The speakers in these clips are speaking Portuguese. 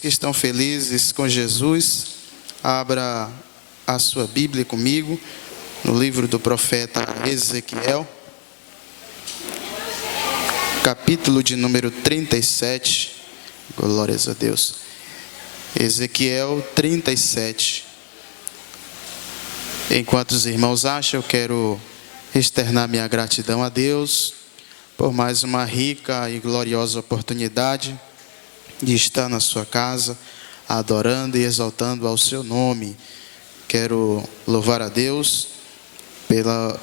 Aqueles que estão felizes com Jesus, abra a sua Bíblia comigo, no livro do profeta Ezequiel, capítulo de número 37, glórias a Deus. Ezequiel 37. Enquanto os irmãos acham, eu quero externar minha gratidão a Deus por mais uma rica e gloriosa oportunidade de estar na sua casa, adorando e exaltando ao seu nome. Quero louvar a Deus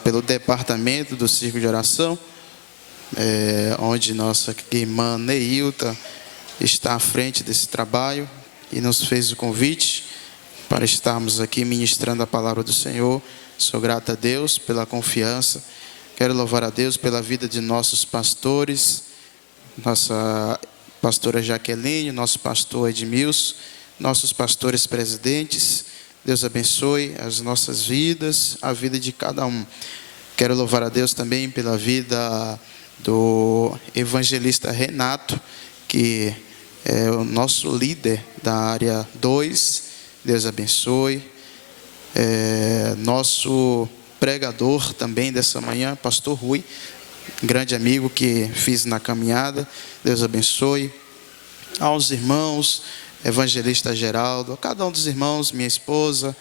pelo departamento do Círculo de Oração, onde nossa irmã Neilta está à frente desse trabalho e nos fez o convite para estarmos aqui ministrando a palavra do Senhor. Sou grato a Deus pela confiança. Quero louvar a Deus pela vida de nossos pastores, nossa pastora Jaqueline, nosso pastor Edmilson, nossos pastores presidentes. Deus abençoe as nossas vidas, a vida de cada um. Quero louvar a Deus também pela vida do evangelista Renato, que é o nosso líder da área 2. Deus abençoe. Nosso pregador também dessa manhã, pastor Rui, grande amigo que fiz na caminhada. Deus abençoe. Aos irmãos, evangelista Geraldo, a cada um dos irmãos, minha esposa,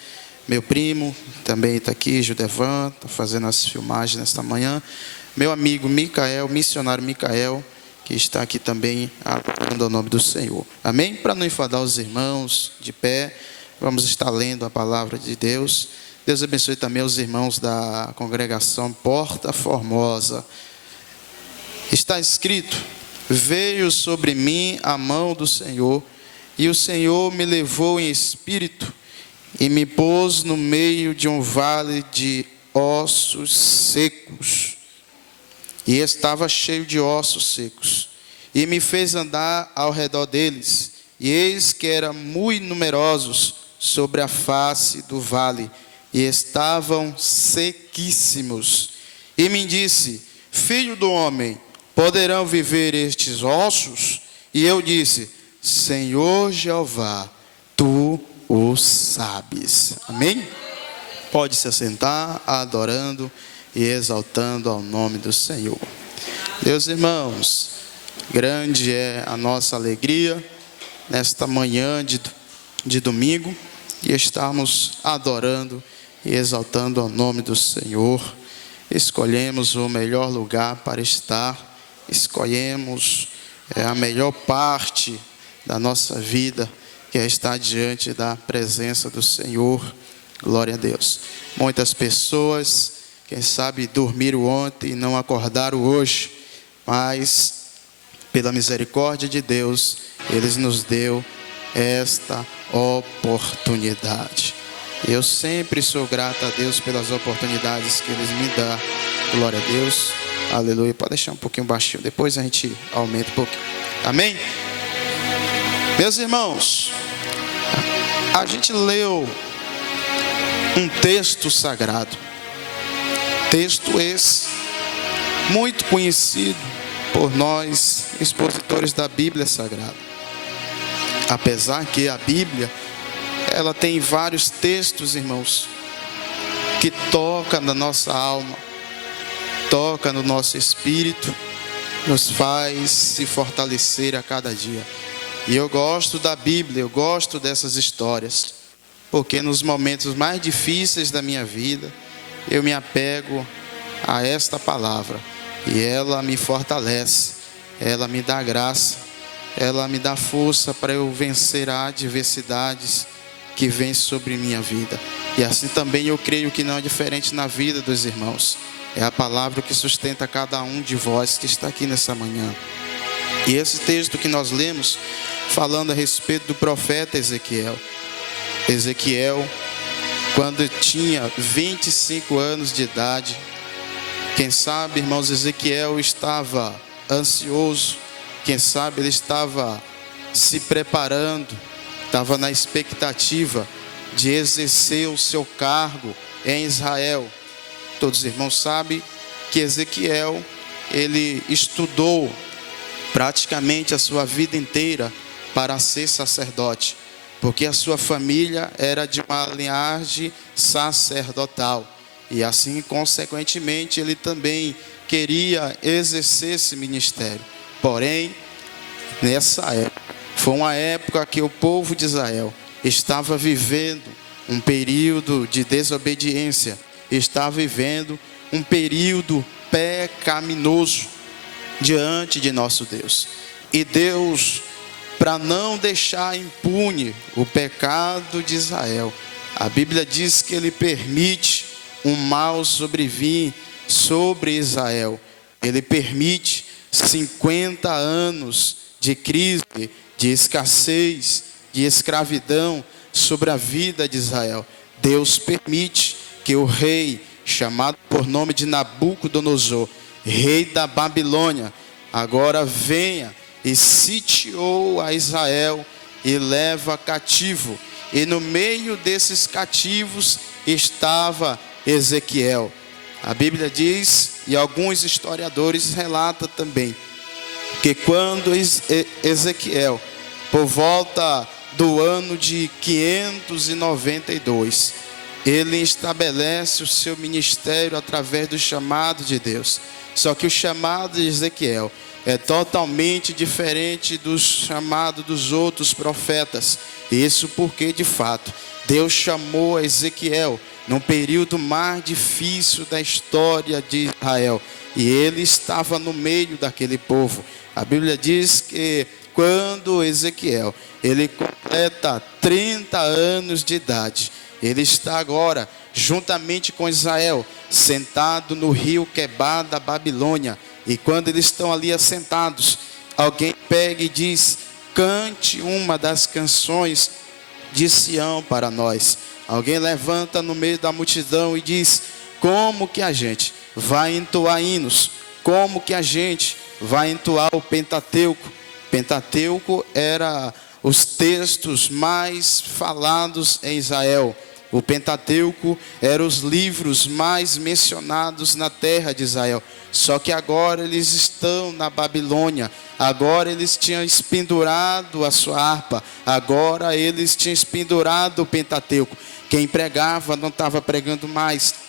meu primo, também está aqui, Judevan, está fazendo as filmagens nesta manhã. Meu amigo Micael, missionário Micael, que está aqui também, adorando ao nome do Senhor. Amém? Para não enfadar os irmãos, de pé, vamos estar lendo a palavra de Deus. Deus abençoe também os irmãos da congregação Porta Formosa. Está escrito: veio sobre mim a mão do Senhor, e o Senhor me levou em espírito, e me pôs no meio de um vale de ossos secos. E estava cheio de ossos secos, e me fez andar ao redor deles, e eis que eram muito numerosos sobre a face do vale, e estavam sequíssimos. E me disse: filho do homem, poderão viver estes ossos? E eu disse: Senhor Jeová, tu o sabes. Amém? Pode se assentar, adorando e exaltando ao nome do Senhor. Meus irmãos, grande é a nossa alegria nesta manhã de domingo, e estarmos adorando e exaltando ao nome do Senhor. Escolhemos o melhor lugar para estar, escolhemos a melhor parte da nossa vida, que é estar diante da presença do Senhor. Glória a Deus. Muitas pessoas, quem sabe, dormiram ontem e não acordaram hoje, mas pela misericórdia de Deus, Ele nos deu esta oportunidade. Eu sempre sou grato a Deus pelas oportunidades que Ele me dá. Glória a Deus. Aleluia. Pode deixar um pouquinho baixinho, depois a gente aumenta um pouquinho. Amém? Meus irmãos, a gente leu um texto sagrado. Texto esse muito conhecido por nós, expositores da Bíblia Sagrada. Apesar que a Bíblia, ela tem vários textos, irmãos, que tocam na nossa alma, toca no nosso espírito, nos faz se fortalecer a cada dia. E eu gosto da Bíblia, eu gosto dessas histórias, porque nos momentos mais difíceis da minha vida, eu me apego a esta palavra, e ela me fortalece, ela me dá graça, ela me dá força para eu vencer as adversidades que vêm sobre minha vida. E assim também eu creio que não é diferente na vida dos irmãos. É a palavra que sustenta cada um de vós que está aqui nessa manhã. E esse texto que nós lemos, falando a respeito do profeta Ezequiel. Ezequiel, quando tinha 25 anos de idade, quem sabe, irmãos, Ezequiel estava ansioso, quem sabe ele estava se preparando, estava na expectativa de exercer o seu cargo em Israel. Todos os irmãos sabem que Ezequiel, ele estudou praticamente a sua vida inteira para ser sacerdote, porque a sua família era de uma linhagem sacerdotal. E assim, consequentemente, ele também queria exercer esse ministério. Porém, nessa época, foi uma época que o povo de Israel estava vivendo um período de desobediência, estava vivendo um período pecaminoso diante de nosso Deus. E Deus, para não deixar impune o pecado de Israel, a Bíblia diz que Ele permite um mal sobrevir sobre Israel. Ele permite 50 anos de crise, de escassez, de escravidão sobre a vida de Israel. Deus permite que o rei, chamado por nome de Nabucodonosor, rei da Babilônia, agora venha e sitiou a Israel e leva cativo. E no meio desses cativos estava Ezequiel. A Bíblia diz, e alguns historiadores relatam também, que quando Ezequiel, por volta do ano de 592, ele estabelece o seu ministério através do chamado de Deus. Só que o chamado de Ezequiel é totalmente diferente do chamado dos outros profetas. Isso porque, de fato, Deus chamou a Ezequiel num período mais difícil da história de Israel. E ele estava no meio daquele povo. A Bíblia diz que quando Ezequiel, ele completa 30 anos de idade, ele está agora, juntamente com Israel, sentado no rio Quebar da Babilônia. E quando eles estão ali assentados, alguém pega e diz: cante uma das canções de Sião para nós. Alguém levanta no meio da multidão e diz: como que a gente vai entoar hinos? Como que a gente vai entoar o Pentateuco? Pentateuco era os textos mais falados em Israel. O Pentateuco era os livros mais mencionados na terra de Israel. Só que agora eles estão na Babilônia. Agora eles tinham espendurado a sua harpa. Agora eles tinham espendurado o Pentateuco. Quem pregava não estava pregando mais.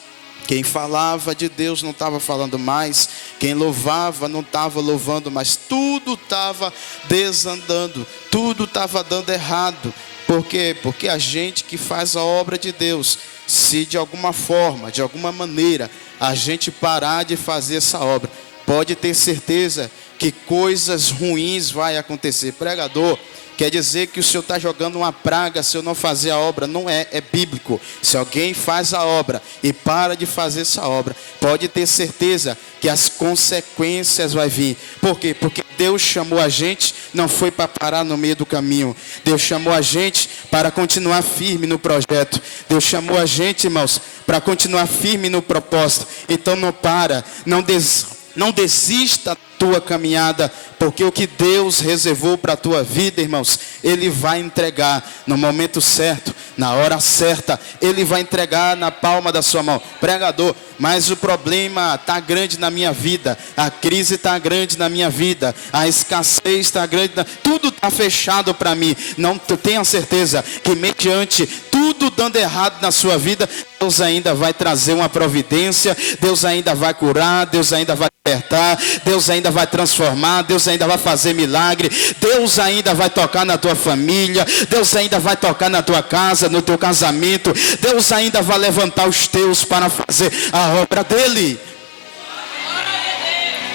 Quem falava de Deus não estava falando mais. Quem louvava não estava louvando mais. Tudo estava desandando. Tudo estava dando errado. Por quê? Porque a gente que faz a obra de Deus, se de alguma forma, de alguma maneira, a gente parar de fazer essa obra, pode ter certeza que coisas ruins vai acontecer. Pregador, quer dizer que o senhor está jogando uma praga se eu não fazer a obra? Não é, é bíblico. Se alguém faz a obra e para de fazer essa obra, pode ter certeza que as consequências vão vir. Por quê? Porque Deus chamou a gente, não foi para parar no meio do caminho. Deus chamou a gente para continuar firme no projeto. Deus chamou a gente, irmãos, para continuar firme no propósito. Então não para, não desista da tua caminhada, porque o que Deus reservou para a tua vida, irmãos, Ele vai entregar no momento certo, na hora certa. Ele vai entregar na palma da sua mão. Pregador, mas o problema está grande na minha vida, a crise está grande na minha vida, a escassez está grande, tudo está fechado para mim. Não, tu tenha certeza que mediante tudo dando errado na sua vida, Deus ainda vai trazer uma providência, Deus ainda vai curar, Deus ainda vai libertar, Deus ainda vai transformar, Deus ainda vai fazer milagre, Deus ainda vai tocar na tua família, Deus ainda vai tocar na tua casa, no teu casamento, Deus ainda vai levantar os teus para fazer a obra dele.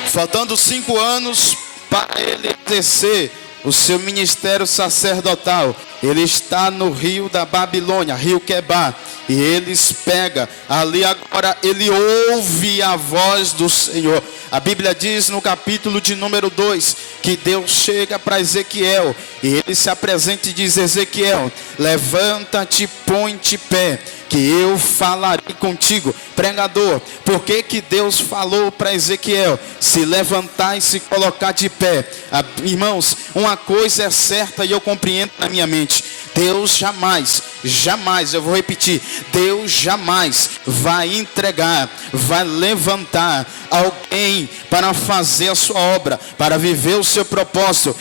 Faltando 5 anos para ele exercer o seu ministério sacerdotal, ele está no rio da Babilônia, rio Quebar, e eles pegam ali agora, ele ouve a voz do Senhor. A Bíblia diz no capítulo de número 2, que Deus chega para Ezequiel, e ele se apresenta e diz: Ezequiel, levanta-te, põe-te pé, que eu falarei contigo. Pregador, por que Deus falou para Ezequiel se levantar e se colocar de pé? Irmãos, uma coisa é certa e eu compreendo na minha mente: Deus jamais jamais, eu vou repetir, Deus jamais vai entregar, vai levantar alguém para fazer a sua obra, para viver o seu propósito,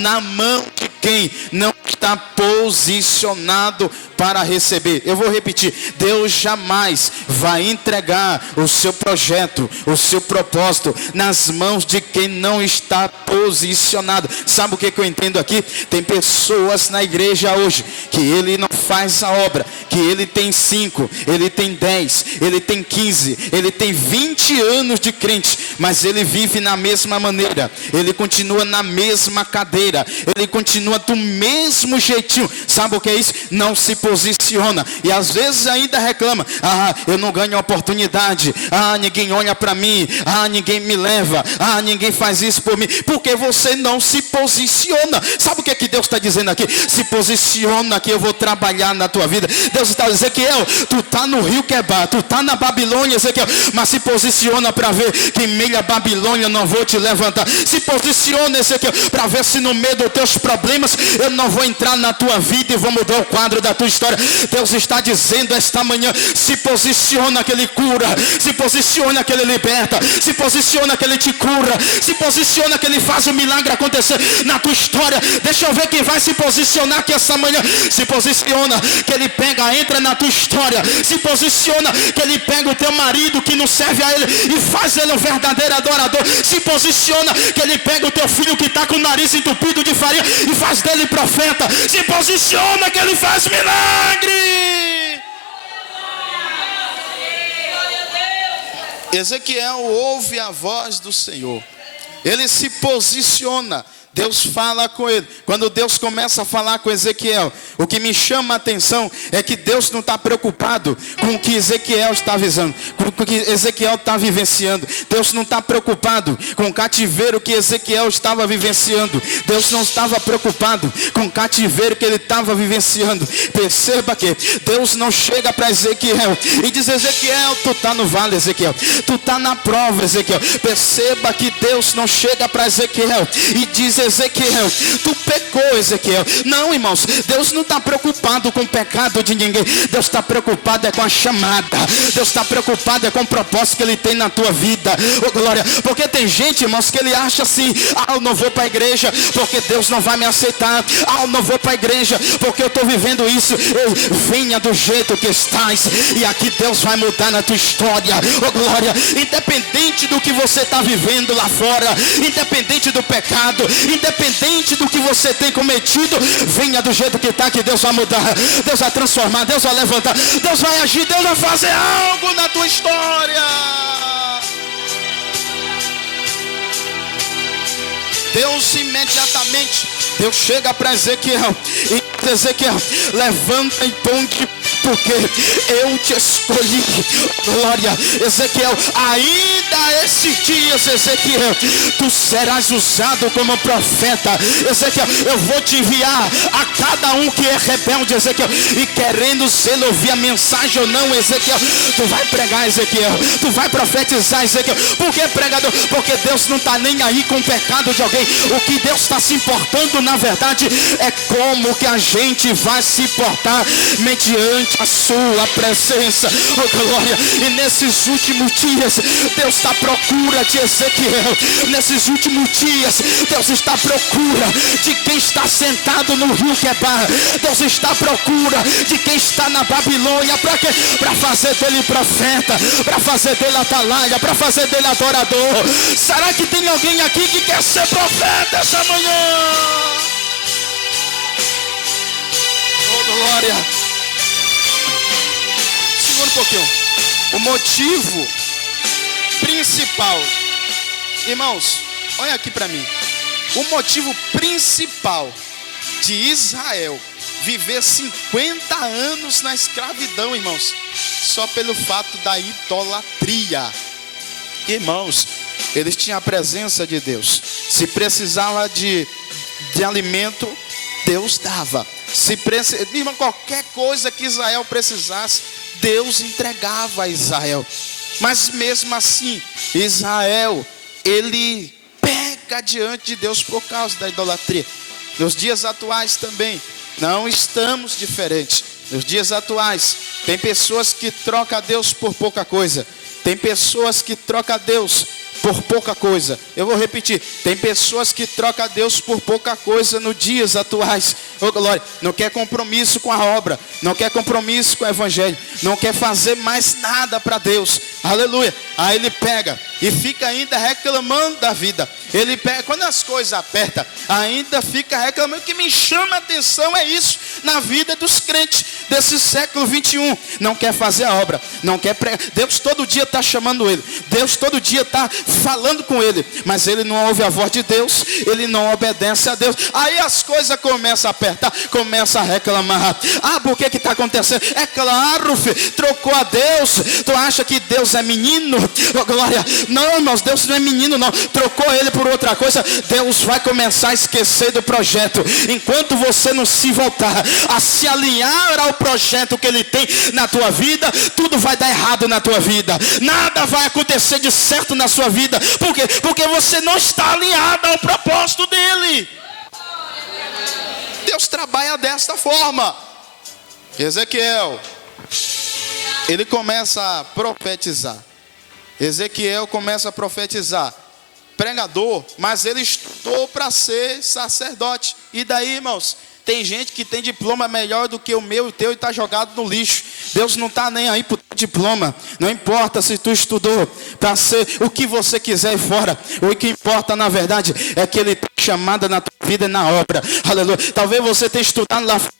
na mão de quem não está posicionado para receber. Eu vou repetir, Deus jamais vai entregar o seu projeto, o seu propósito nas mãos de quem não está posicionado. Sabe o que eu entendo aqui? Tem pessoas na igreja hoje que ele não faz a obra, que ele tem 5, ele tem 10, ele tem 15, ele tem 20 anos de crente, mas ele vive na mesma maneira, ele continua na mesma cadeira, ele continua do mesmo jeitinho. Sabe o que é isso? Não se posiciona, e às vezes ainda reclama: eu não ganho oportunidade, ninguém olha para mim, ninguém me leva, ninguém faz isso por mim, porque você não se posiciona. Sabe o que é que Deus está dizendo aqui? Se posiciona que eu vou trabalhar na tua vida. Deus está dizendo: Ezequiel, tu está no rio Quebar, tu está na Babilônia, Ezequiel, mas se posiciona para ver que em meio à Babilônia não vou te levantar. Se posiciona, Ezequiel, para ver se no meio dos teus problemas eu não vou entrar na tua vida e vou mudar o quadro da tua história. Deus está dizendo esta manhã: se posiciona que Ele cura, se posiciona que Ele liberta, se posiciona que Ele te cura, se posiciona que Ele faz o milagre acontecer na tua história. Deixa eu ver quem vai se posicionar aqui essa manhã. Se posiciona que Ele pega, entra na tua história. Se posiciona que Ele pega o teu marido que não serve a Ele e faz ele um verdadeiro adorador. Se posiciona que Ele pega o teu filho que está com o nariz entupido de farinha e faz dele profeta. Se posiciona que Ele faz milagre. Ezequiel ouve a voz do Senhor, ele se posiciona, Deus fala com ele. Quando Deus começa a falar com Ezequiel, o que me chama a atenção é que Deus não está preocupado com o que Ezequiel está avisando, com o que Ezequiel está vivenciando. Deus não está preocupado com o cativeiro que Ezequiel estava vivenciando. Deus não estava preocupado com o cativeiro que ele estava vivenciando. Perceba que Deus não chega para Ezequiel e diz: Ezequiel, tu está no vale, Ezequiel, tu está na prova, Ezequiel. Perceba que Deus não chega para Ezequiel e diz: Ezequiel, tu pecou, Ezequiel. Não, irmãos, Deus não está preocupado com o pecado de ninguém. Deus está preocupado com a chamada. Deus está preocupado com o propósito que Ele tem na tua vida. Oh, glória. Porque tem gente, irmãos, que ele acha assim: eu não vou para a igreja porque Deus não vai me aceitar. Eu não vou para a igreja porque eu estou vivendo isso. Venha do jeito que estás e aqui Deus vai mudar na tua história. Oh, glória. Independente do que você está vivendo lá fora, independente do pecado, independente do que você tem cometido, venha do jeito que está, que Deus vai mudar, Deus vai transformar, Deus vai levantar, Deus vai agir, Deus vai fazer algo na tua história. Deus imediatamente, Deus chega para Ezequiel e diz: Ezequiel, levanta e ponte, porque eu te escolhi. Glória. Ezequiel, ainda esses dias, Ezequiel, tu serás usado como profeta. Ezequiel, eu vou te enviar a cada um que é rebelde, Ezequiel, e querendo se ele ouvir a mensagem ou não, Ezequiel, tu vai pregar, Ezequiel, tu vai profetizar, Ezequiel. Por que, pregador? Porque Deus não está nem aí com o pecado de alguém. O que Deus está se importando, na verdade, é como que a gente vai se portar mediante a sua presença. Oh, glória. E nesses últimos dias, Deus está à procura de Ezequiel. Nesses últimos dias, Deus está à procura de quem está sentado no rio Quebar. Deus está à procura de quem está na Babilônia. Para quê? Para fazer dele profeta, para fazer dele atalaia, para fazer dele adorador. Será que tem alguém aqui que quer ser profeta essa manhã? Oh, glória. Segura um pouquinho. O motivo principal, irmãos, olha aqui para mim. O motivo principal de Israel viver 50 anos na escravidão, irmãos, só pelo fato da idolatria. Irmãos, eles tinham a presença de Deus. Se precisava de alimento, Deus dava. Irmão, qualquer coisa que Israel precisasse, Deus entregava a Israel. Mas mesmo assim, Israel, ele peca diante de Deus por causa da idolatria. Nos dias atuais também, não estamos diferentes. nos dias atuais, tem pessoas que trocam a Deus por pouca coisa. Tem pessoas que trocam a Deus por pouca coisa. Eu vou repetir, tem pessoas que trocam a Deus por pouca coisa nos dias atuais. Oh, glória, não quer compromisso com a obra, não quer compromisso com o evangelho, não quer fazer mais nada para Deus. Aleluia. Aí ele pega e fica ainda reclamando da vida. Ele pega, quando as coisas apertam, ainda fica reclamando. O que me chama a atenção é isso na vida dos crentes desse século 21. Não quer fazer a obra, não quer pregar. Deus todo dia está chamando ele, Deus todo dia está falando com ele, mas ele não ouve a voz de Deus, ele não obedece a Deus. Aí as coisas começam a apertar, começa a reclamar. Ah, por que está acontecendo? É claro, filho, trocou a Deus. Tu acha que Deus é menino? Oh, glória. Não, irmãos, Deus não é menino não. Trocou ele por outra coisa. Deus vai começar a esquecer do projeto. Enquanto você não se voltar a se alinhar ao projeto que ele tem na tua vida, tudo vai dar errado na tua vida. Nada vai acontecer de certo na sua vida. Por quê? Porque você não está alinhado ao propósito dele. Deus trabalha desta forma. Ezequiel, ele começa a profetizar. Ezequiel começa a profetizar. Pregador, mas ele estudou para ser sacerdote. E daí, irmãos, tem gente que tem diploma melhor do que o meu e o teu e está jogado no lixo. Deus não está nem aí por diploma. Não importa se tu estudou para ser o que você quiser aí fora. O que importa, na verdade, é que ele tem chamada na tua vida e na obra. Aleluia. Talvez você tenha estudado lá fora,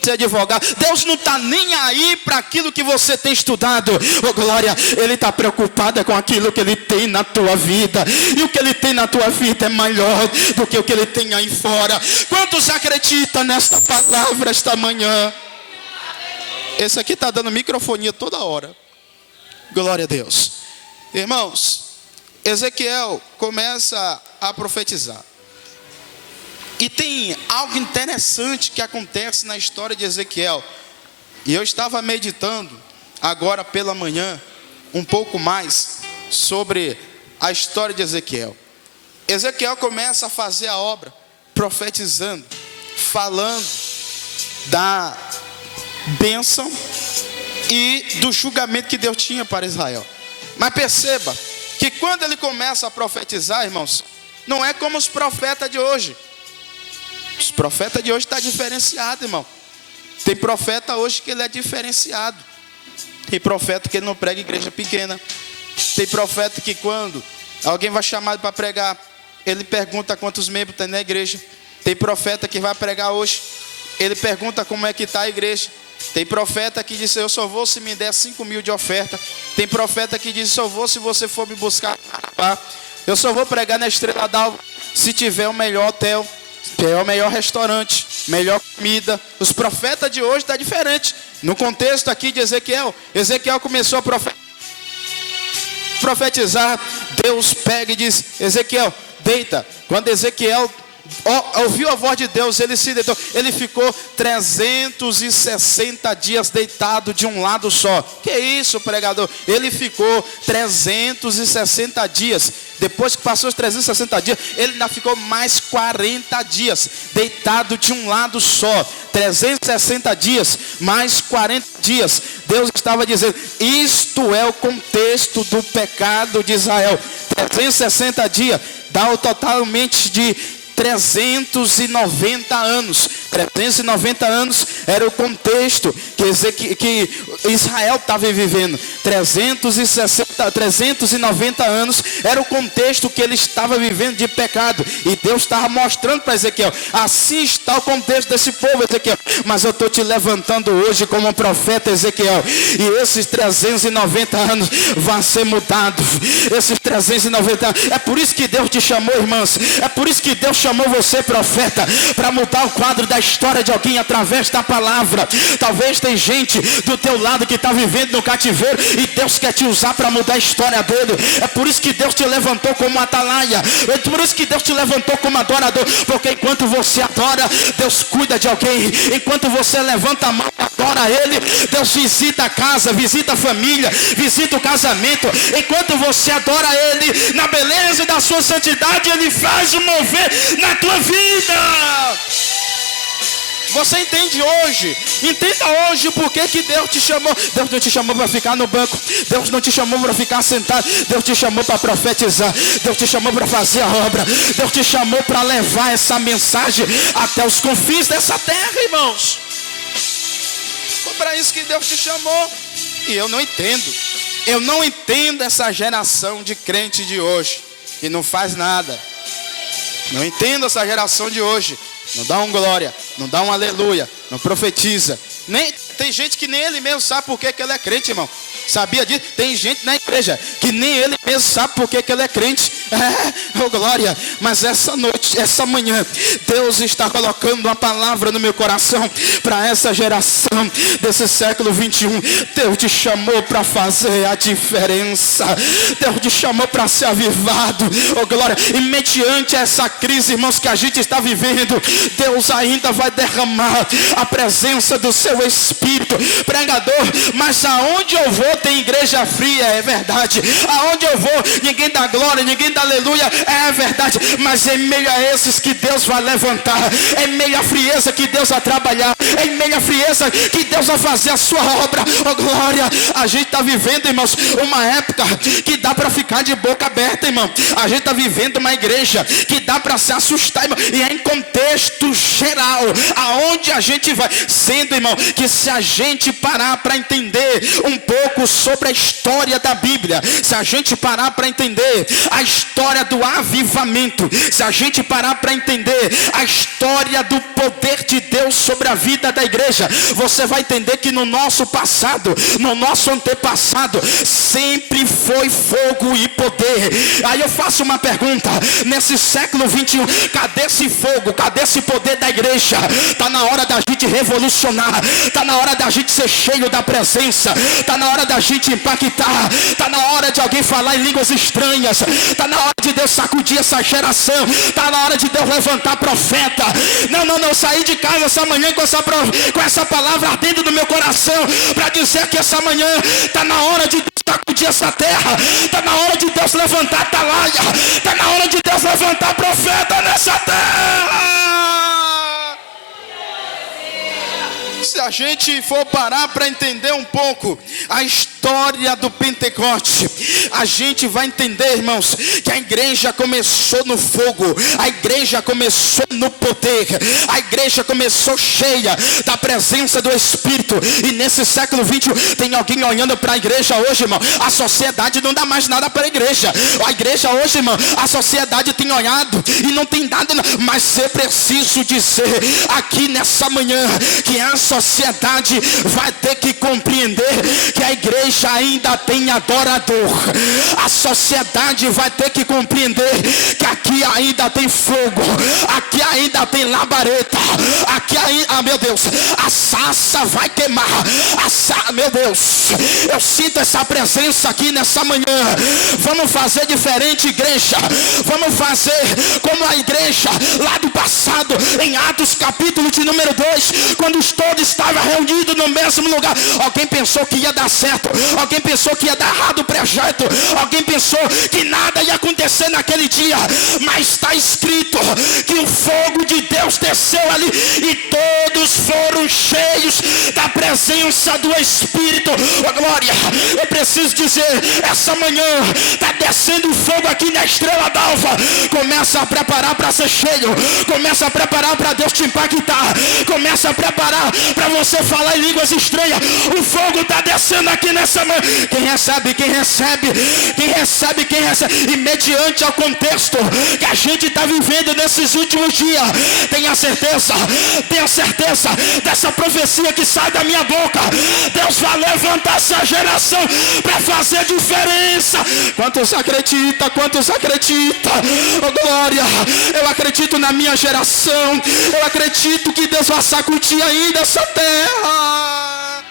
ser advogado. Deus não está nem aí para aquilo que você tem estudado. Oh, glória. Ele está preocupado com aquilo que ele tem na tua vida. E o que ele tem na tua vida é maior do que o que ele tem aí fora. Quantos acreditam nesta palavra esta manhã? Esse aqui está dando microfonia toda hora. Glória a Deus. Irmãos, Ezequiel começa a profetizar. E tem algo interessante que acontece na história de Ezequiel. E eu estava meditando agora pela manhã um pouco mais sobre a história de Ezequiel. Ezequiel começa a fazer a obra, profetizando, falando da bênção e do julgamento que Deus tinha para Israel. Mas perceba que quando ele começa a profetizar, irmãos, não é como os profetas de hoje. Os profetas de hoje estão diferenciados, irmão. Tem profeta hoje que ele é diferenciado. Tem profeta que ele não prega em igreja pequena. Tem profeta que quando alguém vai chamar para pregar, ele pergunta quantos membros tem na igreja. Tem profeta que vai pregar hoje, ele pergunta como é que está a igreja. Tem profeta que diz, eu só vou se me der 5.000 de oferta. Tem profeta que diz, só vou se você for me buscar. Eu só vou pregar na Estrela d'Alva se tiver o melhor hotel, o melhor restaurante, melhor comida. Os profetas de hoje estão diferentes. No contexto aqui de Ezequiel, Ezequiel começou a profetizar. Deus pega e diz, Ezequiel, deita. Quando Ezequiel ouviu a voz de Deus, ele se deitou. Ele ficou 360 dias deitado de um lado só. Que isso, pregador? Ele ficou 360 dias. Depois que passou os 360 dias, ele ainda ficou mais 40 dias deitado de um lado só. 360 dias, mais 40 dias. Deus estava dizendo, isto é o contexto do pecado de Israel. 360 dias dá o totalmente de 390 anos. 390 anos era o contexto que Israel estava vivendo. 390 anos era o contexto que ele estava vivendo de pecado. E Deus estava mostrando para Ezequiel, assim está o contexto desse povo, Ezequiel. Mas eu estou te levantando hoje como um profeta, Ezequiel. E esses 390 anos vão ser mudados. Esses 390 anos. É por isso que Deus te chamou, irmãs. É por isso que Deus chamou você, profeta, para mudar o quadro da história de alguém através da palavra. Talvez tem gente do teu lado que está vivendo no cativeiro e Deus quer te usar para mudar a história dele. É por isso que Deus te levantou como atalaia. É por isso que Deus te levantou como adorador. Porque enquanto você adora, Deus cuida de alguém. Enquanto você levanta a mão e adora Ele, Deus visita a casa, visita a família, visita o casamento. Enquanto você adora Ele, na beleza da sua santidade, Ele faz o mover na tua vida. Você entende hoje? Entenda hoje por que Deus te chamou. Deus não te chamou para ficar no banco. Deus não te chamou para ficar sentado. Deus te chamou para profetizar. Deus te chamou para fazer a obra. Deus te chamou para levar essa mensagem até os confins dessa terra, irmãos. Foi para isso que Deus te chamou. E eu não entendo. Eu não entendo essa geração de crente de hoje que não faz nada. Não entendo essa geração de hoje. Não dá um glória, não dá um aleluia, não profetiza. Tem gente que nem ele mesmo sabe por que ele é crente, irmão. Sabia disso? Tem gente na igreja que nem ele mesmo sabe por que ele é crente. Oh glória. Mas essa noite, essa manhã, Deus está colocando uma palavra no meu coração para essa geração desse século 21. Deus te chamou para fazer a diferença. Deus te chamou para ser avivado. Oh glória. E mediante essa crise, irmãos, que a gente está vivendo, Deus ainda vai derramar a presença do seu Espírito. Pregador, mas aonde eu vou tem igreja fria, é verdade. Aonde eu vou, ninguém dá glória, ninguém dá aleluia, é verdade. Mas em meio a esses que Deus vai levantar, em meio à frieza que Deus vai trabalhar, em meio à frieza que Deus vai fazer a sua obra. Oh glória, a gente está vivendo, irmãos, uma época que dá para ficar de boca aberta, irmão. A gente está vivendo uma igreja que dá para se assustar, irmão. E é em contexto geral, aonde a gente vai, sendo, irmão, que se a gente parar para entender um pouco sobre a história da Bíblia, se a gente parar para entender a história do avivamento, se a gente parar para entender a história do poder de Deus sobre a vida da igreja, você vai entender que no nosso passado, no nosso antepassado, sempre foi fogo e poder. Aí eu faço uma pergunta, nesse século 21, cadê esse fogo, cadê esse poder da igreja? Está na hora da gente revolucionar, está na hora da gente ser cheio da presença, está na hora da gente impactar, está na hora de alguém falar em línguas estranhas, está na hora de Deus sacudir essa geração, está na hora de Deus levantar profeta. Não, saí de casa essa manhã com essa palavra ardendo no meu coração, para dizer que essa manhã está na hora de Deus sacudir essa terra, está na hora de Deus levantar atalaia, está na hora de Deus levantar profeta nessa terra. Se a gente for parar para entender um pouco a história do Pentecoste, a gente vai entender, irmãos, que a igreja começou no fogo, a igreja começou no poder, a igreja começou cheia da presença do Espírito. E nesse século 21 tem alguém olhando para a igreja hoje, irmão. A sociedade não dá mais nada para a igreja. A igreja hoje, irmão, a sociedade tem olhado e não tem dado nada. Mas é preciso dizer aqui nessa manhã que a sociedade vai ter que compreender que a igreja ainda tem adorador. A sociedade vai ter que compreender que aqui ainda tem fogo, aqui ainda tem labareda, aqui ainda, meu Deus, a sarça vai queimar, meu Deus, eu sinto essa presença aqui nessa manhã. Vamos fazer diferente, igreja. Vamos fazer como a igreja lá do passado, em Atos capítulo de número 2, quando todos estavam reunidos no mesmo lugar. Alguém pensou que ia dar certo, alguém pensou que ia dar errado o projeto, alguém pensou que nada ia acontecer naquele dia, mas está escrito que o fogo de Deus desceu ali e todos foram cheios da presença do Espírito. Oh, glória, eu preciso dizer, essa manhã está descendo fogo aqui na Estrela d'Alva. Começa a preparar para ser cheio, começa a preparar para Deus te impactar, começa a preparar para você falar em línguas estranhas. O fogo está descendo aqui nessa manhã. Quem recebe, quem recebe, quem recebe, quem recebe. E mediante ao contexto que a gente está vivendo nesses últimos dias, tenha certeza dessa profecia que sai da minha boca. Deus vai levantar essa geração para fazer diferença. Quantos acreditam? Quantos acreditam? Oh glória, eu acredito na minha geração. Eu acredito que Deus vai sacudir ainda essa terra.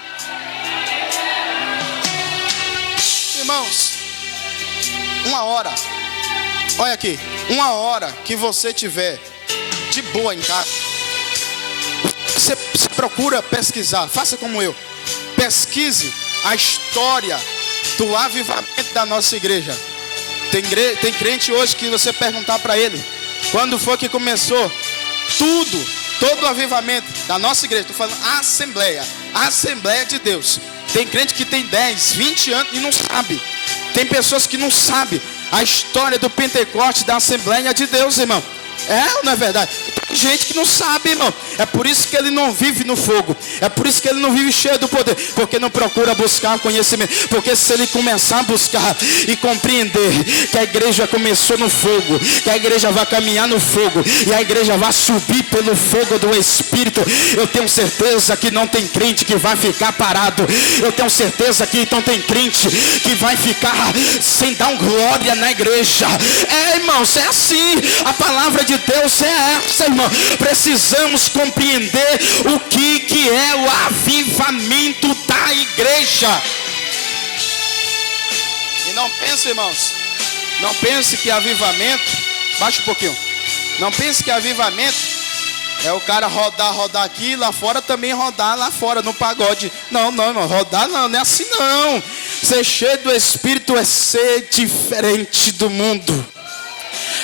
Irmãos, uma hora, olha aqui, uma hora que você tiver de boa em casa, você procura pesquisar, faça como eu, pesquise a história do avivamento da nossa igreja. Tem crente hoje que você perguntar para ele quando foi que começou, tudo todo o avivamento da nossa igreja, estou falando a Assembleia de Deus. Tem crente que tem 10, 20 anos e não sabe. Tem pessoas que não sabem a história do Pentecoste da Assembleia de Deus, irmão. É ou não é verdade? Tem gente que não sabe, irmão. É por isso que ele não vive no fogo. É por isso que ele não vive cheio do poder. Porque não procura buscar conhecimento. Porque se ele começar a buscar e compreender que a igreja começou no fogo, que a igreja vai caminhar no fogo, e a igreja vai subir pelo fogo do Espírito, eu tenho certeza que não tem crente que vai ficar parado. Eu tenho certeza que não tem crente que vai ficar sem dar um glória na igreja. É, irmãos, é assim. A palavra de Deus é essa, irmão. Precisamos compreender o que é o avivamento da igreja. E não pense, irmãos, não pense que avivamento, baixa um pouquinho, não pense que avivamento é o cara rodar aqui, lá fora também rodar lá fora no pagode. Não, irmão, rodar não é assim não. Ser cheio do Espírito é ser diferente do mundo.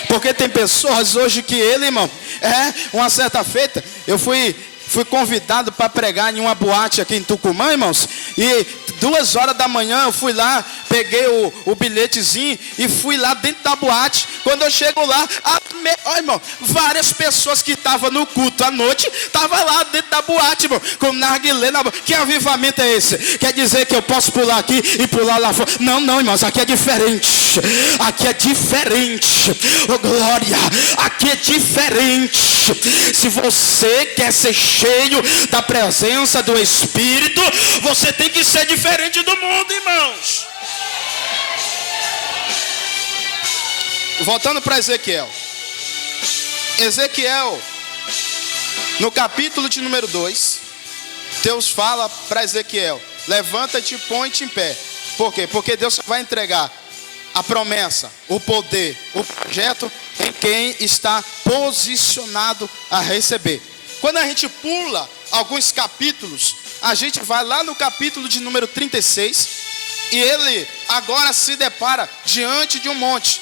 Porque tem pessoas hoje que ele, irmão, uma certa feita, eu fui convidado para pregar em uma boate aqui em Tucumã, irmãos, e 2 horas da manhã eu fui lá, peguei o bilhetezinho e fui lá dentro da boate. Quando eu chego lá, irmão, várias pessoas que estavam no culto à noite, estavam lá dentro da boate, irmão, com narguilé na boca. Que avivamento é esse? Quer dizer que eu posso pular aqui e pular lá fora? Não, irmãos, aqui é diferente. Aqui é diferente. Oh, glória, aqui é diferente. Se você quer ser cheio da presença do Espírito, você tem que ser diferente do mundo, irmãos. Voltando para Ezequiel, no capítulo de número 2, Deus fala para Ezequiel: levanta-te e põe-te em pé. Por quê? Porque Deus vai entregar a promessa, o poder, o projeto em quem está posicionado a receber. Quando a gente pula alguns capítulos, a gente vai lá no capítulo de número 36, e ele agora se depara diante de um monte.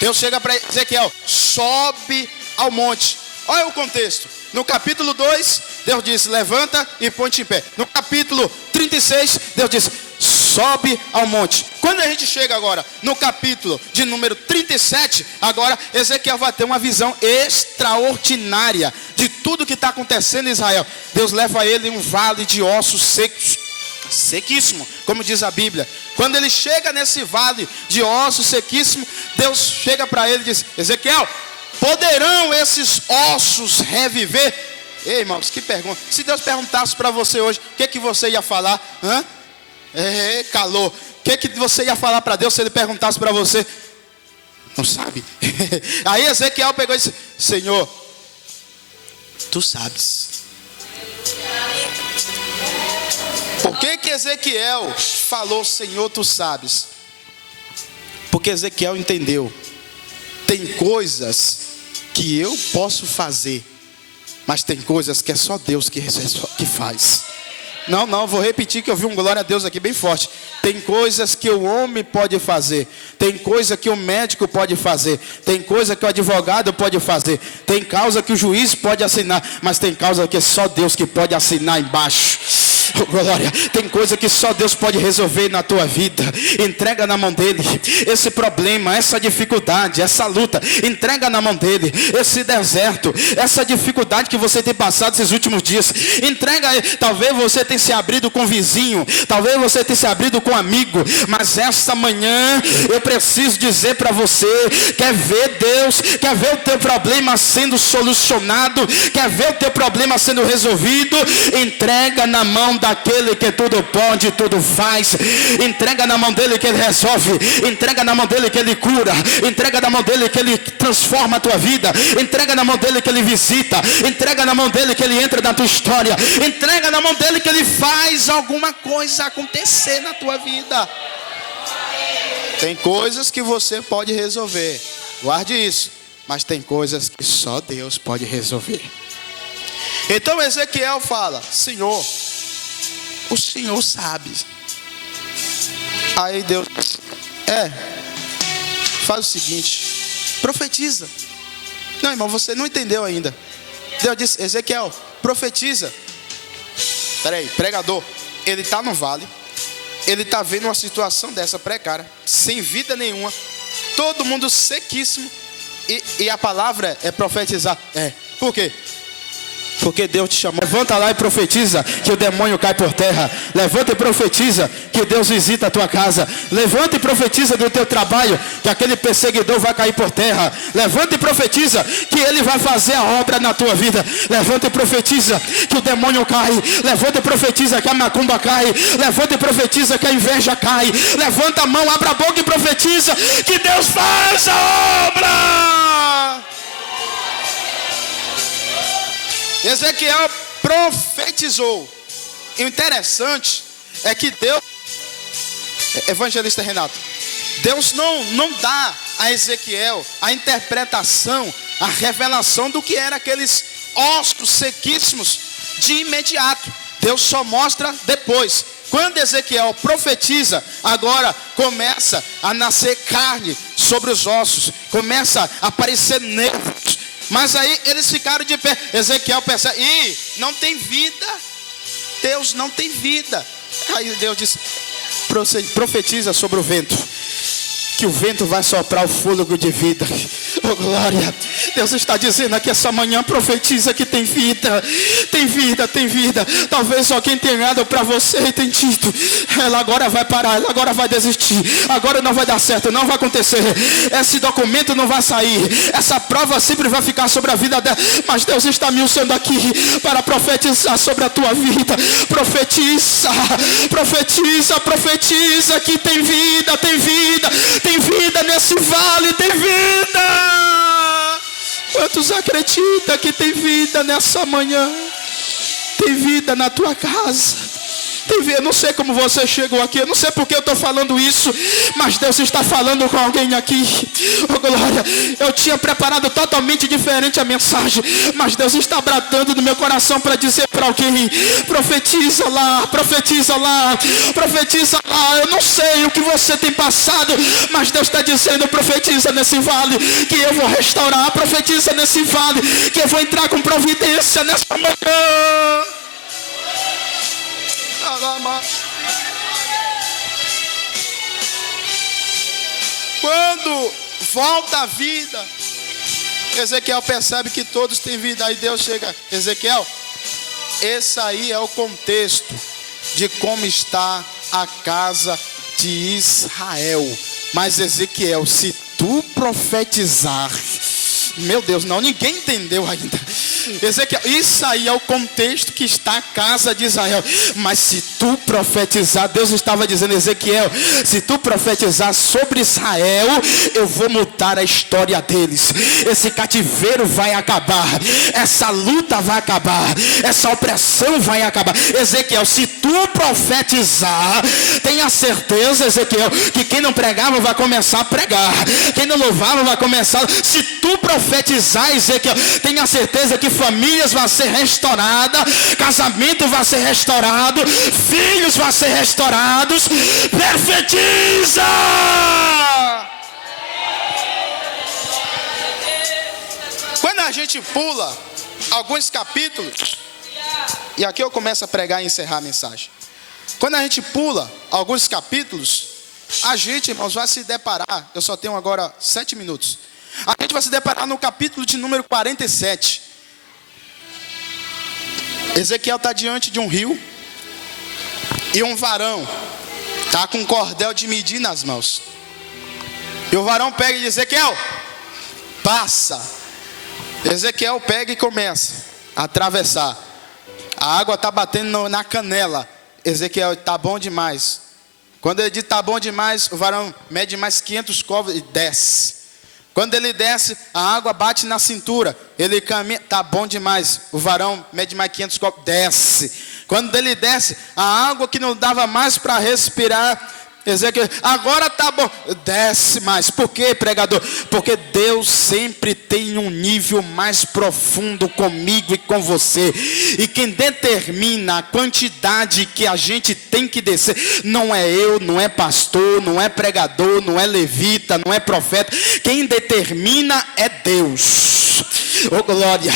Deus chega para Ezequiel: sobe ao monte. Olha o contexto. No capítulo 2, Deus diz: levanta e põe-te em pé. No capítulo 36, Deus diz: sobe ao monte. Quando a gente chega agora no capítulo de número 37, agora Ezequiel vai ter uma visão extraordinária de tudo que está acontecendo em Israel. Deus leva ele em um vale de ossos secos, sequíssimo, como diz a Bíblia. Quando ele chega nesse vale de ossos sequíssimo, Deus chega para ele e diz: Ezequiel, poderão esses ossos reviver? Ei, irmãos, que pergunta. Se Deus perguntasse para você hoje, o que você ia falar? Calor. O que você ia falar para Deus se ele perguntasse para você? Não sabe. Aí Ezequiel pegou e disse: Senhor, tu sabes. Por que Ezequiel falou: Senhor, tu sabes? Porque Ezequiel entendeu: tem coisas que eu posso fazer, mas tem coisas que é só Deus que faz. Não, vou repetir que eu vi um glória a Deus aqui bem forte. Tem coisas que o homem pode fazer, tem coisa que o médico pode fazer, tem coisa que o advogado pode fazer, tem causa que o juiz pode assinar, mas tem causa que é só Deus que pode assinar embaixo. Glória, tem coisa que só Deus pode resolver na tua vida. Entrega na mão dele esse problema, essa dificuldade, essa luta. Entrega na mão dele esse deserto, essa dificuldade que você tem passado esses últimos dias. Entrega. Talvez você tenha se abrido com o vizinho, talvez você tenha se abrido com um amigo, mas esta manhã eu preciso dizer para você: quer ver Deus, quer ver o teu problema sendo solucionado, quer ver o teu problema sendo resolvido? Entrega na mão daquele que tudo pode, tudo faz. Entrega na mão dele que ele resolve. Entrega na mão dele que ele cura. Entrega na mão dele que ele transforma a tua vida. Entrega na mão dele que ele visita. Entrega na mão dele que ele entra na tua história. Entrega na mão dele que ele faz alguma coisa acontecer na tua vida. Tem coisas que você pode resolver, guarde isso, mas tem coisas que só Deus pode resolver. Então Ezequiel fala: Senhor, o Senhor sabe. Aí Deus: faz o seguinte, profetiza. Não, irmão, você não entendeu ainda. Deus disse: Ezequiel, profetiza. Peraí, pregador, ele está no vale, ele está vendo uma situação dessa precária, sem vida nenhuma, todo mundo sequíssimo, e a palavra é profetizar. Por quê? Porque Deus te chamou. Levanta lá e profetiza que o demônio cai por terra. Levanta e profetiza que Deus visita a tua casa. Levanta e profetiza do teu trabalho que aquele perseguidor vai cair por terra. Levanta e profetiza que ele vai fazer a obra na tua vida. Levanta e profetiza que o demônio cai. Levanta e profetiza que a macumba cai. Levanta e profetiza que a inveja cai. Levanta a mão, abra a boca e profetiza que Deus faz a obra. Ezequiel profetizou. E o interessante é que Deus, evangelista Renato, Deus não dá a Ezequiel a interpretação, a revelação do que eram aqueles ossos sequíssimos de imediato. Deus só mostra depois. Quando Ezequiel profetiza, agora começa a nascer carne sobre os ossos, começa a aparecer nervos. Mas aí eles ficaram de pé. Ezequiel percebe: não tem vida. Deus não tem vida. Aí Deus disse: profetiza sobre o vento, que o vento vai soprar o fôlego de vida. Oh glória, Deus está dizendo aqui essa manhã: profetiza que tem vida. Tem vida, tem vida. Talvez alguém tenha olhado para você e tem dito: ela agora vai parar, ela agora vai desistir, agora não vai dar certo, não vai acontecer, esse documento não vai sair, essa prova sempre vai ficar sobre a vida dela. Mas Deus está me usando aqui para profetizar sobre a tua vida. Profetiza, profetiza, profetiza que tem vida, tem vida, tem vida nesse vale, tem vida. Quantos acreditam que tem vida nessa manhã? Tem vida na tua casa. Eu não sei como você chegou aqui, eu não sei porque eu estou falando isso, mas Deus está falando com alguém aqui. Oh glória, eu tinha preparado totalmente diferente a mensagem, mas Deus está bradando no meu coração para dizer para alguém: profetiza lá, profetiza lá, profetiza lá. Eu não sei o que você tem passado, mas Deus está dizendo: profetiza nesse vale que eu vou restaurar, profetiza nesse vale que eu vou entrar com providência nessa manhã. Quando volta a vida, Ezequiel percebe que todos têm vida. Aí Deus chega: Ezequiel, esse aí é o contexto de como está a casa de Israel. Mas Ezequiel, se tu profetizar, meu Deus, não, ninguém entendeu ainda. Ezequiel, isso aí é o contexto que está a casa de Israel. Mas se tu profetizar, Deus estava dizendo: Ezequiel, se tu profetizar sobre Israel, eu vou mudar a história deles. Esse cativeiro vai acabar, essa luta vai acabar, essa opressão vai acabar. Ezequiel, se tu profetizar, tenha certeza, Ezequiel, que quem não pregava vai começar a pregar, quem não louvava vai começar. Se tu profetizar, Ezequiel, tenha certeza que famílias vão ser restauradas, casamento vai ser restaurado, filhos vão ser restaurados. Profetiza! Quando a gente pula alguns capítulos, e aqui eu começo a pregar e encerrar a mensagem. Quando a gente pula alguns capítulos, a gente, irmãos, vai se deparar. Eu só tenho agora 7 minutos. A gente vai se deparar no capítulo de número 47. Ezequiel está diante de um rio, e um varão está com um cordel de medir nas mãos. E o varão pega e diz: Ezequiel, passa. Ezequiel pega e começa a atravessar. A água está batendo na canela. Ezequiel, está bom demais. Quando ele diz está bom demais, o varão mede mais 500 covos e desce. Quando ele desce, a água bate na cintura. Ele caminha, tá bom demais. O varão mede mais 500 copos, desce. Quando ele desce, a água que não dava mais para respirar, Ezequiel, agora tá bom, desce mais. Por quê, pregador? Porque Deus sempre tem um nível mais profundo comigo e com você. E quem determina a quantidade que a gente tem que descer, não é eu, não é pastor, não é pregador, não é levita, não é profeta. Quem determina é Deus. Oh glória.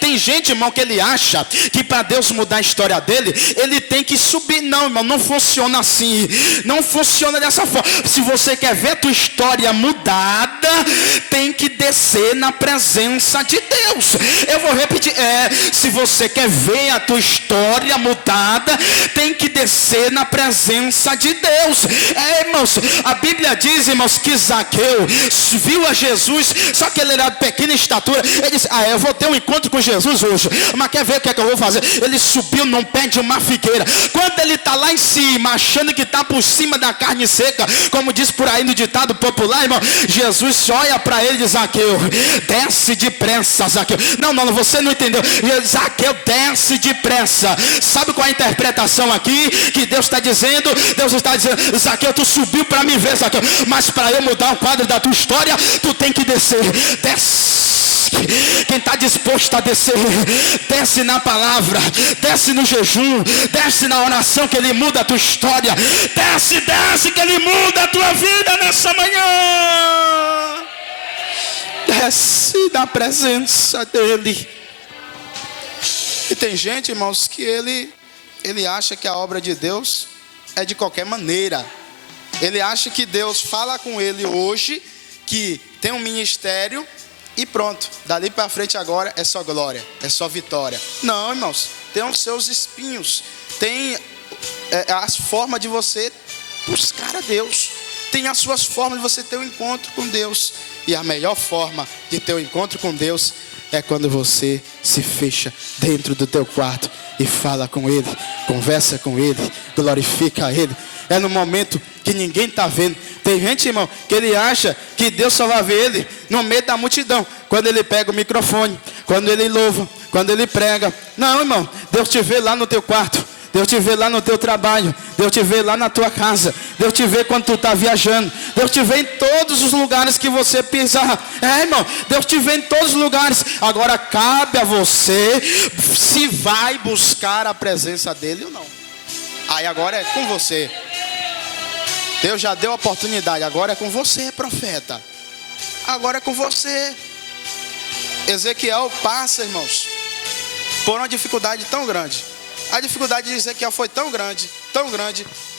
Tem gente, irmão, que ele acha que para Deus mudar a história dele, ele tem que subir. Não, irmão, não funciona assim. Não funciona dessa forma. Se você quer ver a tua história mudada, tem que descer na presença de Deus. Eu vou repetir, se você quer ver a tua história mudada, tem que descer na presença de Deus. Irmãos, a Bíblia diz, irmãos, que Zaqueu viu a Jesus, só que ele era de pequena estatura. Ele disse, eu vou ter um encontro com Jesus hoje, mas quer ver o que é que eu vou fazer? Ele subiu num pé de uma figueira. Quando ele está lá em cima, achando que está por cima da carne seca, como diz por aí no ditado popular, irmão, Jesus olha para ele e diz, Zaqueu, desce depressa, Zaqueu. Não, você não entendeu. Zaqueu, desce depressa. Sabe qual é a interpretação aqui que Deus está dizendo? Deus está dizendo, Zaqueu, tu subiu para me ver, Zaqueu, mas para eu mudar o quadro da tua história, tu tem que descer. Desce. Quem está disposto a descer, desce na palavra, desce no jejum, desce na oração, que Ele muda a tua história. Desce, que Ele muda a tua vida nessa manhã. Desce na presença dEle. E tem gente, irmãos, que ele acha que a obra de Deus é de qualquer maneira. Ele acha que Deus fala com ele hoje, que tem um ministério, e pronto, dali para frente agora é só glória, é só vitória. Não, irmãos, tem os seus espinhos, tem as formas de você buscar a Deus, tem as suas formas de você ter um encontro com Deus. E a melhor forma de ter um encontro com Deus é quando você se fecha dentro do teu quarto e fala com Ele, conversa com Ele, glorifica Ele. É no momento que ninguém está vendo. Tem gente, irmão, que ele acha que Deus só vai ver ele no meio da multidão, quando ele pega o microfone, quando ele louva, quando ele prega. Não, irmão, Deus te vê lá no teu quarto, Deus te vê lá no teu trabalho, Deus te vê lá na tua casa, Deus te vê quando tu está viajando, Deus te vê em todos os lugares que você pisar. Irmão, Deus te vê em todos os lugares. Agora cabe a você se vai buscar a presença dele ou não. Aí agora é com você. Deus já deu a oportunidade, agora é com você, profeta. Agora é com você. Ezequiel passa, irmãos, por uma dificuldade tão grande. A dificuldade de Ezequiel foi tão grande,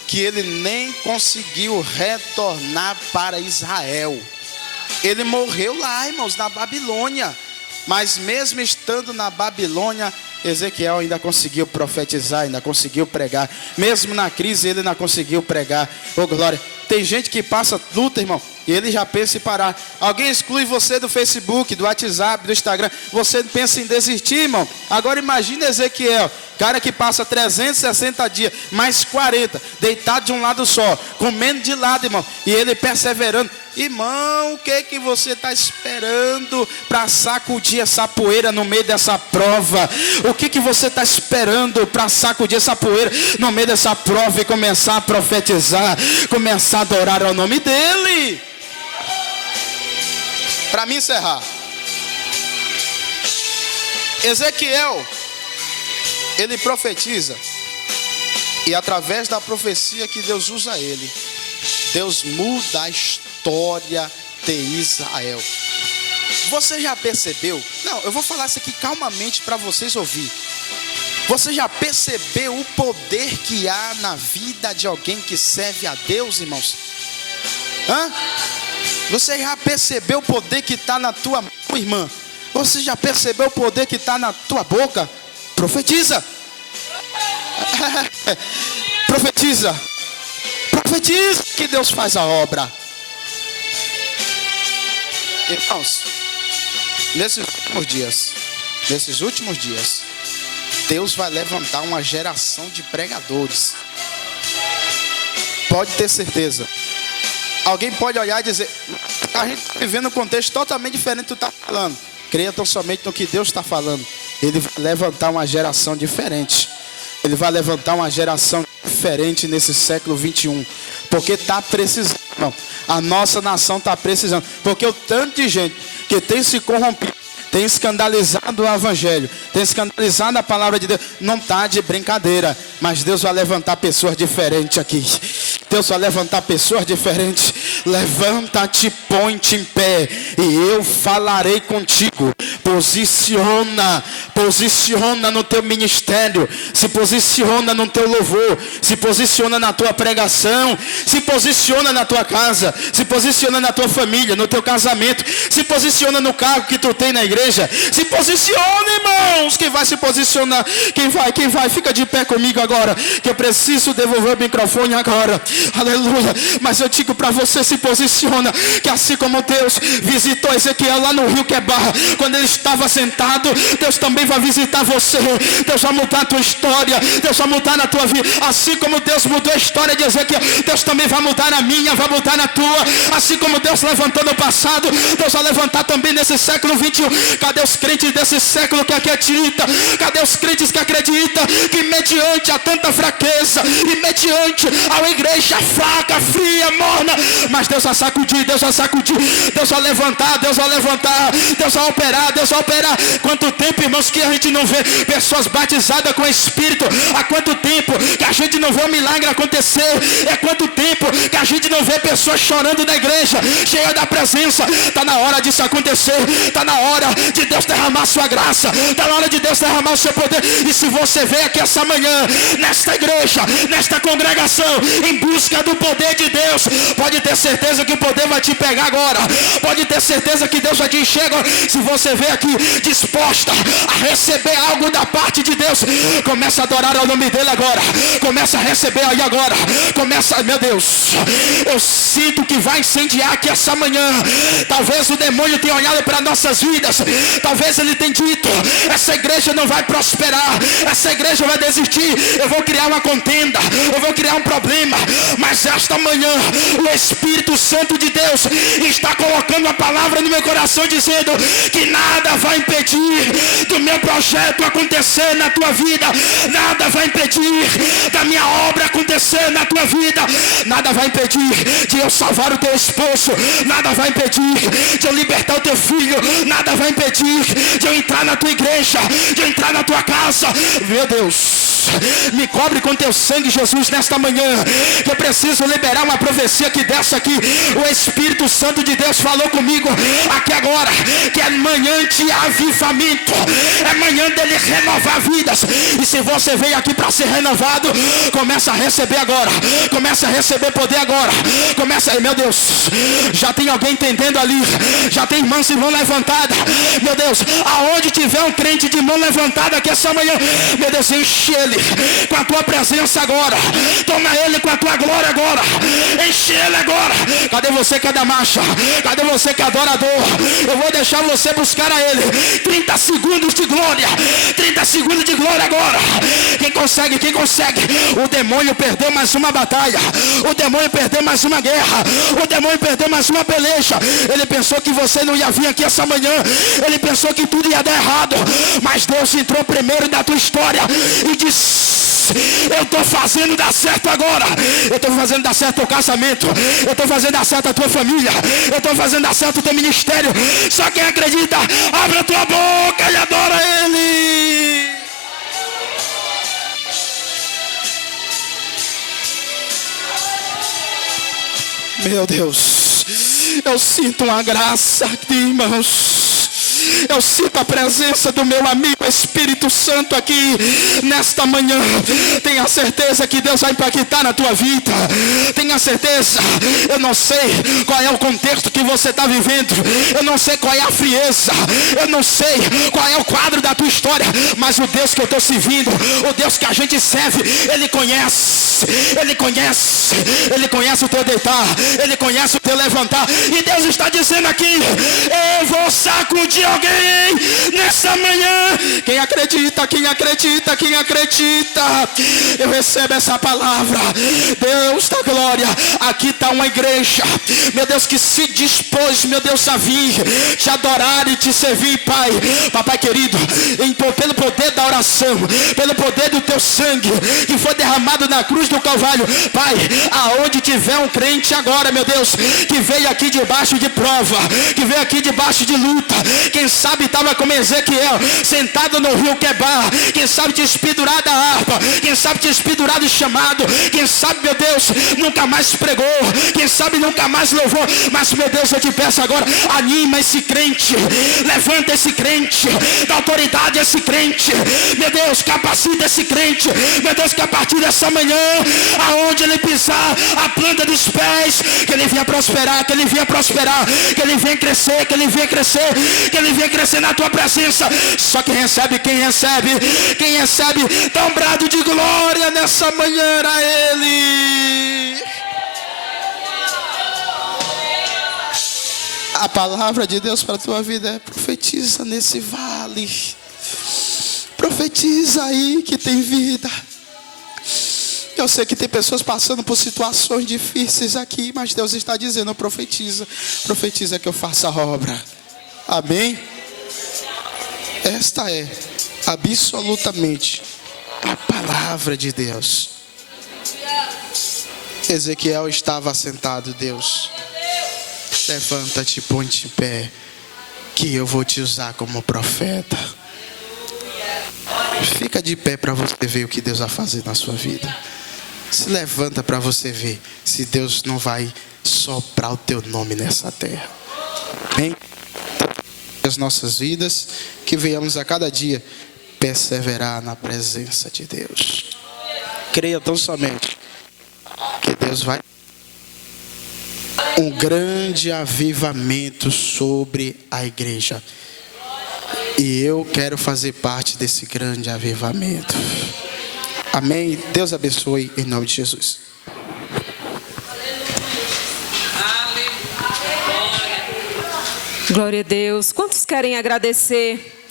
que ele nem conseguiu retornar para Israel. Ele morreu lá, irmãos, na Babilônia. Mas mesmo estando na Babilônia, Ezequiel ainda conseguiu profetizar, ainda conseguiu pregar. Mesmo na crise, ele ainda conseguiu pregar. Oh glória. Tem gente que passa luta, irmão, e ele já pensa em parar. Alguém exclui você do Facebook, do WhatsApp, do Instagram, você pensa em desistir, irmão. Agora imagine Ezequiel, cara que passa 360 dias, mais 40, deitado de um lado só, comendo de lado, irmão, e ele perseverando. Irmão, o que você está esperando para sacudir essa poeira no meio dessa prova? O que você está esperando para sacudir essa poeira no meio dessa prova e começar a profetizar, começar a adorar ao nome dEle? Para me encerrar, Ezequiel, ele profetiza, e através da profecia que Deus usa ele, Deus muda a história de Israel. Você já percebeu? Não, eu vou falar isso aqui calmamente para vocês ouvir. Você já percebeu o poder que há na vida de alguém que serve a Deus, irmãos? Você já percebeu o poder que está na tua mão, irmã? Você já percebeu o poder que está na tua boca? Profetiza. Profetiza. Profetiza que Deus faz a obra. Irmãos, nesses últimos dias, Deus vai levantar uma geração de pregadores. Pode ter certeza. Alguém pode olhar e dizer, a gente está vivendo um contexto totalmente diferente do que tu está falando. Creia tão somente no que Deus está falando. Ele vai levantar uma geração diferente. Ele vai levantar uma geração diferente nesse século 21. porque está precisando, irmão. A nossa nação está precisando, porque o tanto de gente que tem se corrompido, tem escandalizado o evangelho, tem escandalizado a palavra de Deus, não está de brincadeira, mas Deus vai levantar pessoas diferentes aqui. Deus vai levantar pessoas diferentes. Levanta-te, põe-te em pé, e eu falarei contigo. Posiciona no teu ministério, se posiciona no teu louvor, se posiciona na tua pregação, se posiciona na tua casa, se posiciona na tua família, no teu casamento, se posiciona no cargo que tu tem na igreja, se posiciona, irmãos. Quem vai se posicionar? Quem vai? Fica de pé comigo agora, que eu preciso devolver o microfone agora, aleluia. Mas eu digo para você, se posiciona, que assim como Deus visitou Ezequiel lá no rio Quebar, quando ele estava sentado, Deus também vai visitar você. Deus vai mudar a tua história, Deus vai mudar na tua vida, assim como Deus mudou a história de Ezequiel, Deus também vai mudar na minha, vai mudar na tua. Assim como Deus levantou no passado, Deus vai levantar também nesse século 21. Cadê os crentes desse século que acreditam? Cadê os crentes que acreditam que mediante a tanta fraqueza, e mediante a uma igreja fraca, fria, morna, mas Deus vai sacudir, Deus vai sacudir, Deus vai levantar, Deus vai levantar, Deus vai operar, Deus vai operar. Quanto tempo, irmãos, que a gente não vê pessoas batizadas com o Espírito? Há quanto tempo que a gente não vê um milagre acontecer? É quanto tempo que a gente não vê pessoas chorando na igreja, cheia da presença? Está na hora disso acontecer, está na hora de Deus derramar sua graça, está na hora de Deus derramar o seu poder. E se você veio aqui essa manhã, nesta igreja, nesta congregação, em busca do poder de Deus, pode ter certeza que o poder vai te pegar agora, pode ter certeza que Deus vai te encher agora. Se você veio aqui disposta a receber algo da parte de Deus, começa a adorar ao nome dele agora, começa a receber aí agora, começa, meu Deus, eu sinto que vai incendiar aqui essa manhã. Talvez o demônio tenha olhado para nossas vidas, talvez ele tenha dito, essa igreja não vai prosperar, essa igreja vai desistir, eu vou criar uma contenda, eu vou criar um problema. Mas esta manhã o Espírito Santo de Deus está colocando a palavra no meu coração, dizendo que nada vai impedir do meu projeto acontecer na tua vida, nada vai impedir da minha obra acontecer na tua vida, nada vai impedir de eu salvar o teu esposo, nada vai impedir de eu libertar o teu filho, nada vai impedir de eu entrar na tua igreja, de eu entrar na tua casa. Meu Deus, me cobre com teu sangue, Jesus, nesta manhã, que eu preciso liberar uma profecia que dessa aqui. O Espírito Santo de Deus falou comigo aqui agora, que é manhã de avivamento, é manhã dele renovar vidas. E se você veio aqui para ser renovado, começa a receber agora, começa a receber poder agora, começa, meu Deus, já tem alguém entendendo ali, já tem irmãs e mão levantada, meu Deus, aonde tiver um crente de mão levantada aqui essa manhã, meu Deus, enche ele com a tua presença agora, toma ele com a tua glória agora, enche ele agora. Cadê você que é da marcha? Cadê você que é adorador? Eu vou deixar você buscar a ele. 30 segundos de glória, 30 segundos de glória agora. Quem consegue? Quem consegue? O demônio perdeu mais uma batalha, o demônio perdeu mais uma guerra, o demônio perdeu mais uma peleja. Ele pensou que você não ia vir aqui essa manhã, ele pensou que tudo ia dar errado, mas Deus entrou primeiro na tua história e disse: eu estou fazendo dar certo agora, eu estou fazendo dar certo o teu casamento, eu estou fazendo dar certo a tua família, eu estou fazendo dar certo o teu ministério. Só quem acredita, abre a tua boca e adora ele. Meu Deus, eu sinto uma graça aqui, irmãos. Eu sinto a presença do meu amigo Espírito Santo aqui nesta manhã. Tenha certeza que Deus vai impactar na tua vida. Tenha certeza. Eu não sei qual é o contexto que você está vivendo, eu não sei qual é a frieza, eu não sei qual é o quadro da tua história, mas o Deus que eu estou servindo, o Deus que a gente serve, Ele conhece, Ele conhece, Ele conhece o teu deitar, Ele conhece o teu levantar. E Deus está dizendo aqui: eu vou sacudir alguém nessa manhã. Quem acredita, quem acredita, quem acredita, eu recebo essa palavra. Deus da glória, aqui está uma igreja, meu Deus, que se dispôs, meu Deus, a vir te adorar e te servir, Pai. Papai querido, pelo poder da oração, pelo poder do teu sangue que foi derramado na cruz cruz do Calvário. Pai, aonde tiver um crente agora, meu Deus, que veio aqui debaixo de prova, que veio aqui debaixo de luta, quem sabe estava como Ezequiel, sentado no rio Quebar, quem sabe tinha espedurado a harpa, quem sabe tinha espedurado o chamado, quem sabe, meu Deus, nunca mais pregou, quem sabe nunca mais louvou, mas, meu Deus, eu te peço agora, anima esse crente, levanta esse crente, dá autoridade a esse crente, meu Deus, capacita esse crente, meu Deus, que a partir dessa manhã, aonde ele pisar, a planta dos pés, que ele venha prosperar, que ele venha prosperar, que ele venha crescer, que ele venha crescer, que ele venha crescer na tua presença. Só quem recebe, dá um brado de glória nessa manhã a ele. A palavra de Deus para a tua vida é: profetiza nesse vale, profetiza aí que tem vida. Eu sei que tem pessoas passando por situações difíceis aqui, mas Deus está dizendo: profetiza que eu faça a obra. Amém? Esta é absolutamente a palavra de Deus. Ezequiel estava sentado. Deus, levanta-te, põe-te em pé, que eu vou te usar como profeta. Fica de pé para você ver o que Deus vai fazer na sua vida. Se levanta para você ver se Deus não vai soprar o teu nome nessa terra. Amém? As nossas vidas, que venhamos a cada dia perseverar na presença de Deus. Creia tão somente que Deus vai um grande avivamento sobre a igreja. E eu quero fazer parte desse grande avivamento. Amém? Deus abençoe em nome de Jesus. Glória a Deus. Quantos querem agradecer